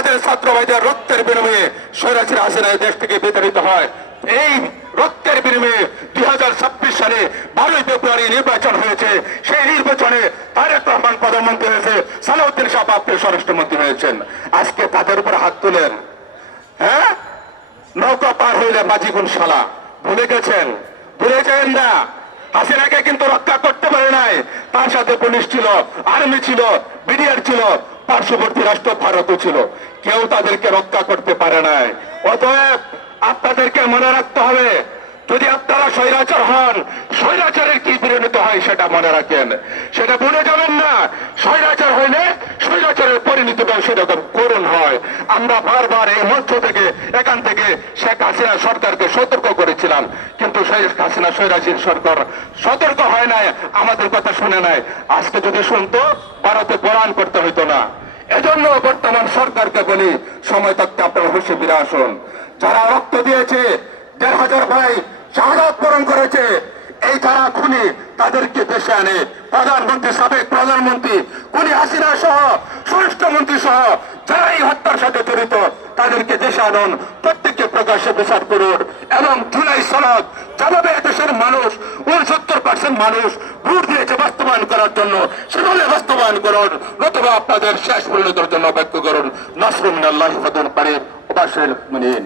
আমাদের ছাত্র ভাইদের রক্তের বিনিময়ে স্বৈরাচার হাসিনা দেশ থেকে বিতাড়িত হয়। এই রক্তের বিনিময়ে 2026 সালে 12 ফেব্রুয়ারি নির্বাচন হয়েছে। সেই নির্বাচনে তারেক রহমান প্রধানমন্ত্রী হয়েছে, সালাউদ্দিন শাহ বাপ্পী স্বরাষ্ট্রমন্ত্রী হয়েছেন। আজকে তাদের উপর হাত তুলেন, হ্যাঁ? নৌকা পার হইলে মাঝিগুন শালা ভুলে গেছেন? ভুলে যান না। হাসিনাকে কিন্তু রক্ষা করতে পারে নাই। তার সাথে পুলিশ ছিল, আর্মি ছিল, বিডিআর ছিল, পার্শ্ববর্তী রাষ্ট্র ভারতও ছিল। কেউ তাদেরকে রক্ষা করতে পারে নাই। অতএব আপনাদেরকে মনে রাখতে হবে, যদি আপনারা স্বৈরাচার হন, স্বৈরাচারের কি পরিণত হয় সেটা মনে রাখেন, সেটা ভুলে যাবেন না। স্বৈরাচার হইলে স্বৈরাচারের পরিণতিটা সেরকম করুণ হয়। আমরা বারবার এই মঞ্চ থেকে, এখান থেকে শেখ হাসিনা সরকারকে সতর্ক করেছিলাম, কিন্তু শেখ হাসিনা স্বৈরাচারী সরকার সতর্ক হয় নাই, আমাদের কথা শুনে নাই। আজকে যদি শুনতো, ভারতে বরান করতে হইতো না। এজন্য বর্তমান সরকারকে বলি, সময় থাকতে আপনারা হুঁশে ফিরে আসুন। যারা রক্ত দিয়েছে, 1,500 ভাই শাহাদাত বরণ করেছে, এই যারা খুনি, তাদেরকে দেশে আনে। প্রধানমন্ত্রী, সাবেক প্রধানমন্ত্রী, খুনি হাসিনা সহ, স্বরাষ্ট্রমন্ত্রী সহ যারা এই হত্যার সাথে জড়িত, তাদেরকে দেশে আনুন, প্রত্যেককে প্রকাশ্যে বিচার করুন। এবং জুলাই সনদ যেভাবে দেশের মানুষ 69% মানুষ ভোট দিয়েছে বাস্তবায়ন করার জন্য, সেভাবে বাস্তবায়ন করুন, নতুবা আপনাদের শেষ পরিণতির জন্য অপেক্ষা করুন। নাসরুম মিনাল্লাহি ওয়া ফাতহুন করিব ওয়া বাশিরিল মুমিনিন।